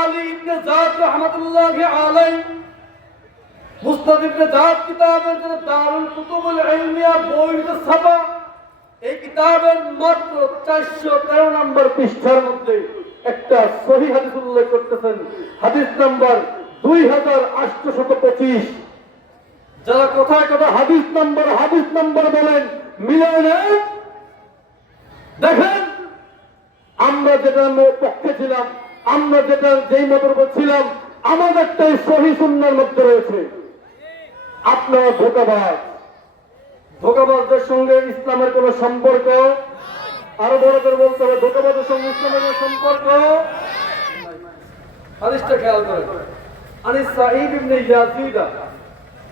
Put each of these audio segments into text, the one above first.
আলী ইবনে জাদ রাহমাতুল্লাহি আলাইহি মুসনাদ ইবনে জাদ কিতাবের যে দারুল কুতুবুল ইলমিয়া বইতে ছাপা এই কিতাবের মাত্র 413 নম্বর পৃষ্ঠার মধ্যে একটা সহিহ হাদিস উল্লেখ করতেছেন, হাদিস নাম্বার 2825। যারা কথায় কথা হাদিস নাম্বার বলেন, মিলায় নেন। দেখেন, আমরা যেটার পক্ষে ছিলাম, আমরা যেটা যেই মতের উপর ছিলাম, আমাদেরটাই সহিহ সুন্নাহর মধ্যে রয়েছে। আপনারা ধোঁকাবাজদের সঙ্গে ইসলামের কোন সম্পর্ক, আরো বড় করে বলতে হবে, ধোঁকাবাজদের সঙ্গে ইসলামের কোন সম্পর্ক। হাদিসটা খেয়াল করেন, আনিস সাঈদ ইবনে ইয়াজিদ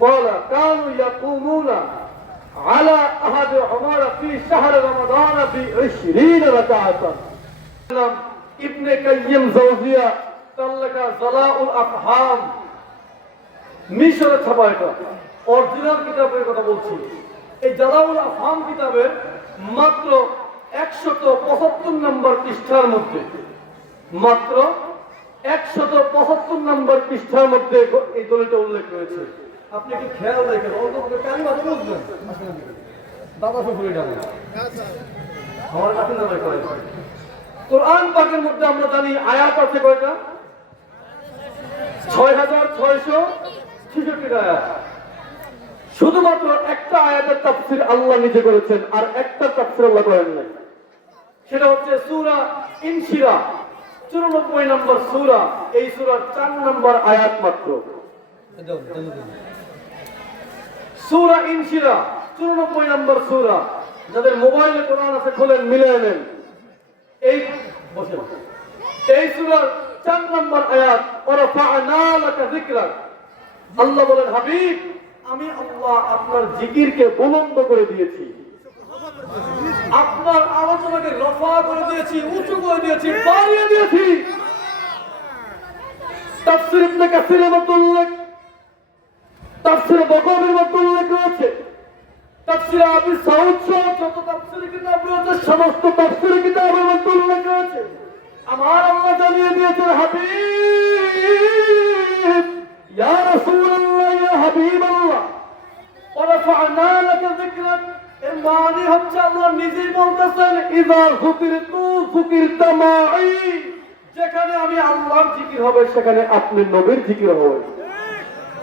قال كانوا يقومون على أحد عمر في شهر رمضان ب20 ركعة। ابن قيم জাওজিয়া তাল্লাকা জালাউল আফহাম, মিশরে ছাপা, এটা অরিজিনাল কিতাবের কথা বলছি। এই জালাউল আফহাম কিতাবের মাত্র 175 নম্বর পৃষ্ঠার মধ্যে, মাত্র 175 নম্বর পৃষ্ঠার মধ্যে এই দলিলটা উল্লেখ রয়েছে। আপনি কি খেয়াল দেখেন, অন্তত কালিমা তো বুঝবেন, দাদা ফুফুরি ডালে আমার কাছে না করে। কোরআন পাকের মধ্যে আমরা জানি আয়াত আছে কয়টা? 6666 আয়াত। শুধুমাত্র একটা আয়াতের তাফসীর আল্লাহ নিজে করেছেন, আর একটা তাফসীর আল্লাহ করেন নাই। সেটা হচ্ছে সূরা ইনশিরা, 94 নম্বর সূরা। এই সূরার 4 নম্বর আয়াত মাত্র। সূরা ইনশিরা 94 নম্বর সূরা। যাদের মোবাইলে কোরআন আছে খোলেন, মিলিয়ে নেন। এই বসে এই সূরার 4 নম্বর আয়াত, ওয়ারাফা'না লাকা যিকরাক। আল্লাহ বলেন, হাবিব, আমি আল্লাহ আপনার জিকিরকে বুলন্দ করে দিয়েছি, আপনার আলোচনাকে রফা করে দিয়েছি, উঁচু করে দিয়েছি, বাড়িয়ে দিয়েছি। তাফসীর ইবনে কাসিরের মধ্যে উল্লেখ, তাফসীর বগবীর মধ্যে উল্লেখ রয়েছে, তাফসীর আবি সাউদ সহ যত তাফসীর কিতাব রয়েছে সমস্ত তাফসীর কিতাবের মধ্যে উল্লেখ রয়েছে। আমার আল্লাহ জানিয়ে দিয়েছেন, হাবিব, ইয়া রাসূলুল্লাহ, ইয়া হাবিবাল্লাহ, ওয়ারাফা'না লাকা যিকরাক। এর মানে হচ্ছে আল্লাহ নিজেই বলতেছেন, ইযা যুকিরতু যুকিরতা মা'i, যেখানে আমি আল্লাহর জিকির হবে সেখানে আপনি নবীর জিকির হবে,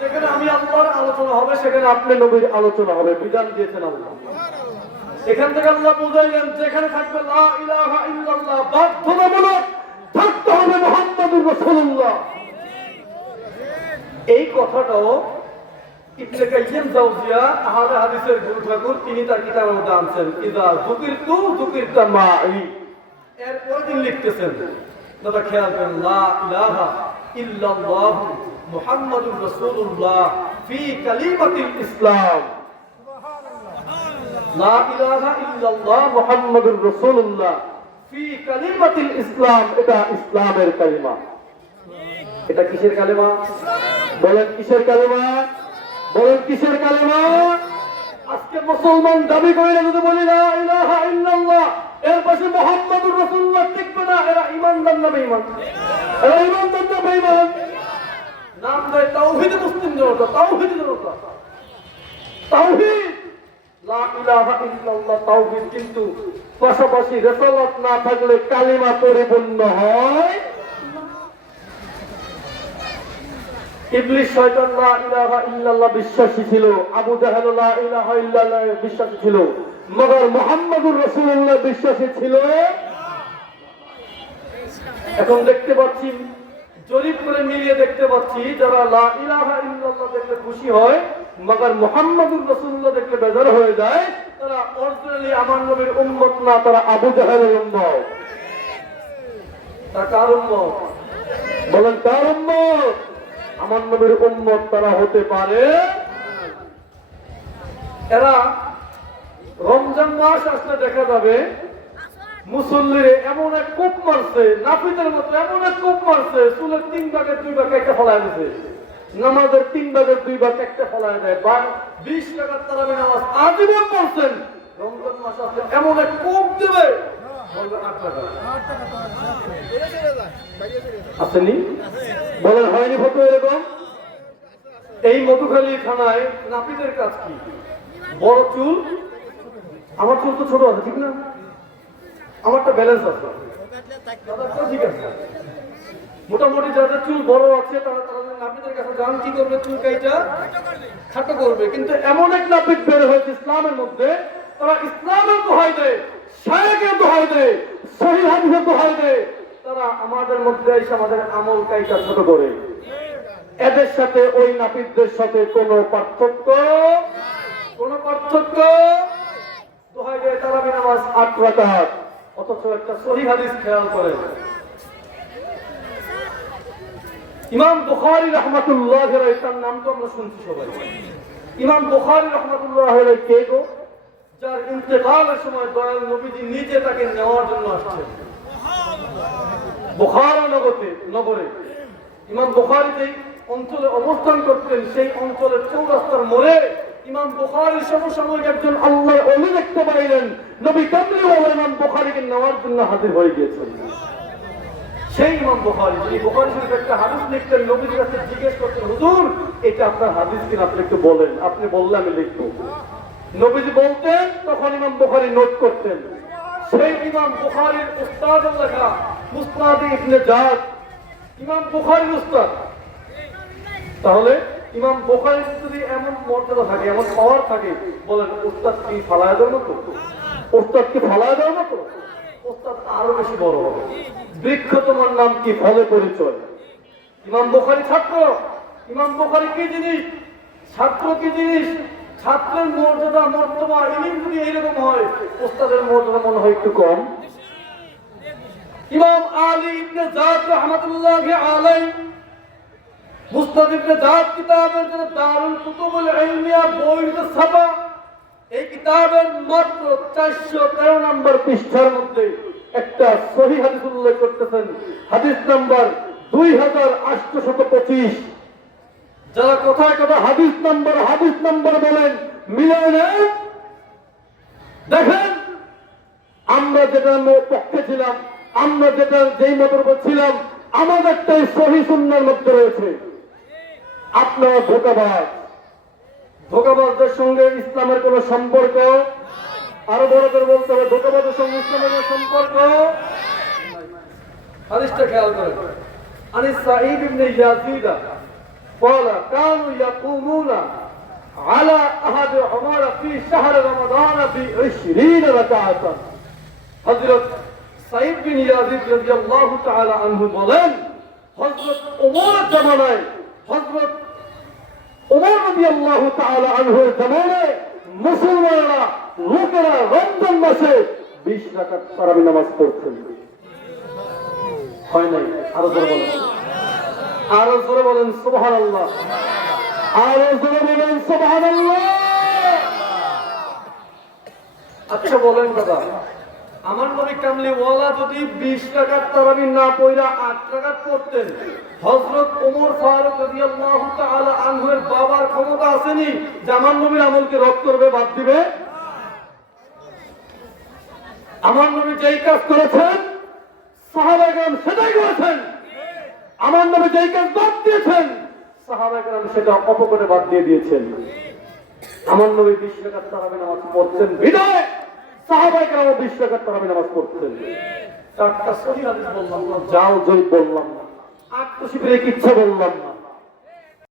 যেখানে আমি আল্লাহর আলোচনা হবে সেখানে আপনি নবীর আলোচনা হবে। বিধান দিয়েছেন আল্লাহ। এখান থেকে আল্লাহ বুঝাইলেন, যেখানে থাকবে লা ইলাহা ইল্লাল্লাহ, বাধ্যতামূলক থাকতে হবে মুহাম্মাদুর রাসূলুল্লাহ। এই কথাটাও ইবনে কাইয়িম জাওজিয়া আহলে হাদিসের গুরু ঠাকুর তিনি তার কিতাবের মধ্যে আনছেন, ইযা যুকিরতু যুকিরতা মা'i। এরপর তিনি লিখতেছেন, দাদা খেয়াল করেন, লা ইলাহা ইল্লাল্লাহ মুহাম্মাদুর রাসূলুল্লাহ ফি কালিমাতিল ইসলাম। লা ইলাহা ইল্লাল্লাহ মুহাম্মাদুর রাসূলুল্লাহ ফি কালিমাতিল ইসলাম, এটা ইসলামের কালিমা। এটা কিসের কালিমা? বলেন কিসের কালিমা? বলেন কিসের কালিমা? আজকে মুসলমান দাবি করে যদি বলি লা ইলাহা ইল্লাল্লাহ, এর পাশে মুহাম্মাদুর রাসূলুল্লাহ টিকবে না, এরা ঈমানদার না বেঈমান? এরা ঈমানদার না বেঈমান? নাম দেয় তাওহীদ মুসলিম জনতা, তাওহীদ জনতা, তাওহীদ, লা ইলাহা ইল্লাল্লাহ তাওহীদ। কিন্তু পাশাপাশি রিসালাত না থাকলে কালিমা পরিপূর্ণ হয়। ইবলিস শয়তান লা ইলাহা ইল্লাল্লাহ বিশ্বাসী ছিল, আবু জাহেল লা ইলাহা ইল্লাল্লাহ বিশ্বাসী ছিল, মগর মুহাম্মাদুর রাসূলুল্লাহ বিশ্বাসী ছিল। এখন দেখতে পাচ্ছি, জরিপ করে মিলিয়ে দেখতে পাচ্ছি, যারা লা ইলাহা ইল্লাল্লাহ দেখলে খুশি হয়, মগর মুহাম্মাদুর রাসূলুল্লাহ দেখলে বেজার হয়ে যায়, তারা অরিজিনালি আমার নবীর উম্মত না, তারা আবু জাহেলের উম্মত। তারা কার উম্মত? বলেন কার উম্মত? আমার নবীর উম্মত তারা হতে পারে। এরা রমজান মাস আসলে দেখা যাবে মুসল্লিরে এমন এক কোপ মারছে, নাপিতের মতো এমন এক কোপ মারছে, চুলের 3 ভাগের 2 ভাগ একটা ফলায় দিছে, নামাজের 3 ভাগের 2 ভাগ একটা ফলায় দেয়। 20 টাকার তারাবি নামাজ আজীবন পড়ছেন, রমজান মাস আসলে এমন এক কোপ দেবে বলবে 8 টাকা। আসেনি? বলেন হয়নি ফটো এরকম? এই মধুখালী থানায় নাপিতের কাজ কি? বড় চুল, আমার চুল তো ছোট আছে ঠিক না? আমারটা ব্যালেন্স আছে, ঠিক আছে। মোটামুটি যাদের চুল বড় আছে তারা নাপিতের কাছে যান, কি করবে? চুল কাইটা খাটো করবে। কিন্তু এমন এক নাপিত বের হয়েছে ইসলামের মধ্যে, তারা ইসলামের দোহাই দেয়, শায়েখের দোহাই দেয়, সহিহ হাদিসের দোহাই দেয়, তারা আমাদের মধ্যে এসে আমাদের আমল কাইটা ছোট করে। এদের সাথে ওই নাপিতদের সাথে কোনো পার্থক্য দোহাই দেয় তারাবি নামাজ 8 রাকাত, অথচ একটা সহিহ হাদিস খেয়াল করে ইমাম বুখারী রাহমাতুল্লাহি আলাইহি, তার নাম তো আমরা শুনছি সবাই। ইমাম বুখারী রাহমাতুল্লাহি আলাইহি কে গো? যার ইন্তেকালের সময় দয়াল নবীজি নিজে তাকে নেওয়ার জন্য আসছেন বুখারা নগরে। ইমাম বুখারী যেই অঞ্চলে অবস্থান করতেন, সেই অঞ্চলের চৌরাস্তার মোড়ে ইমাম বুখারীর সমসাময়িক একজন আল্লাহর ওলি দেখতে পাইলেন। নবী কামলিওয়ালা ইমাম বুখারীকে নেওয়ার জন্য হাজির হয়ে গিয়েছেন। সেই ইমাম বুখারী, যিনি বুখারী শরীফে একটা হাদিস লিখতেন, নবীর কাছে জিজ্ঞেস করতেন, হুজুর এটা আপনার হাদিস কিনা, আপনি একটু বলেন। আপনি বললে আমি লিখবো। নবীজি বলতেন, তখন ইমাম বুখারী নোট করতেন। সেই ইমাম বুখারীর উস্তাদের লেখা মুসনাদ ইবনে জাদ, ইমাম বুখারীর উস্তাদ। তাহলে ইমাম বুখারীর যদি এমন মর্যাদা থাকে, এমন পাওয়ার থাকে, বলেন উস্তাদ কি ফালায়া দেওয়ার মতো? উস্তাদ কি ফালায়া দেওয়ার মতো? উস্তাদ আরো বেশি বড় হবে। বৃক্ষ তোমার নাম কি, ফলে পরিচয়। ইমাম বুখারী ছাত্র, ইমাম বুখারী কি জিনিস, ছাত্র কি জিনিস। ছাত্রের মর্যাদা মর্তবা ইলম যদি এইরকম হয়, উস্তাদের মর্যাদা মনে হয় একটু কম। ইমাম আলী ইবনে জাদ রাহমাতুল্লাহি আলাইহি মুসনাদ ইবনে জাদ কিতাবের যে দারুল কুতুবুল ইলমিয়া বইতে ছাপা, এই কিতাবের মাত্র 413 নম্বর পৃষ্ঠার মধ্যে একটা সহিহ হাদিস উল্লেখ করতেছেন, হাদিস নাম্বার 2825। যারা কোথায় কোথায় হাদিস নাম্বার বলেন, মিলায় নেন। দেখেন আমরা যেটা পক্ষে ছিলাম, আমরা যেটা যেই মতের উপর ছিলাম, আমাদেরটাই সহিহ সুন্নাহর মধ্যে রয়েছে। আপনারা ধোঁকাবাজদের সঙ্গে ইসলামের কোন সম্পর্ক, আরো বড় করে বলতে হবে, ধোঁকাবাজের সঙ্গে ইসলামের কোন সম্পর্ক। হাদিসটা খেয়াল করেন, আনিস সাঈদ ইবনে ইয়াজিদ قال كانوا يقومون على عهد عمر في شهر رمضان ب20 ركعة। হযরত সাঈদ বিন ইয়াজিদ রাদিয়াল্লাহু তাআলা আনহু বলেন, হযরত ওমরের জামানায়, হযরত ওমর রাদিয়াল্লাহু তাআলা আনহুর জামানায় মুসলমানরা, লোকেরা রমজান মাসে 20 রাকাত তারাবি নামাজ পড়তেন। হয় নাই? আরো জোরে বলেন, আরো জোরে বলেন সুবহানাল্লাহ, আরো জোরে বলেন সুবহানাল্লাহ। আচ্ছা বলেন দাদা, আমার নবী কামলিওয়ালা যদি 20 রাকাত তারাবি না পড়া 8 রাকাত পড়তেন, হযরত ওমর ফারুক রাদিয়াল্লাহু তাআলা আনহুর বাবার ক্ষমতা আসেনি যে আমার নবীর আমলকে রদ করবে, বাদ দিবে? আমার নবী যেই কাজ করেছেন সাহাবায়ে কেরাম সেটাই করেছেন। আমার নবী যেই কাজ বাদ দিয়েছেন সাহাবায়ে কেরাম সেটা অপকরে বাদ দিয়ে দিয়েছেন। আমার নবী 20 রাকাত তারাবি নামাজ পড়তেন বিদায় সাহাবায়ে কেরাম 20 রাকাত তারাবি নামাজ পড়তেন। চারটা সহিহ হাদিস বললাম না, জাল জয় বললাম না, আত্মশিবিরে কিচ্ছু বললাম না।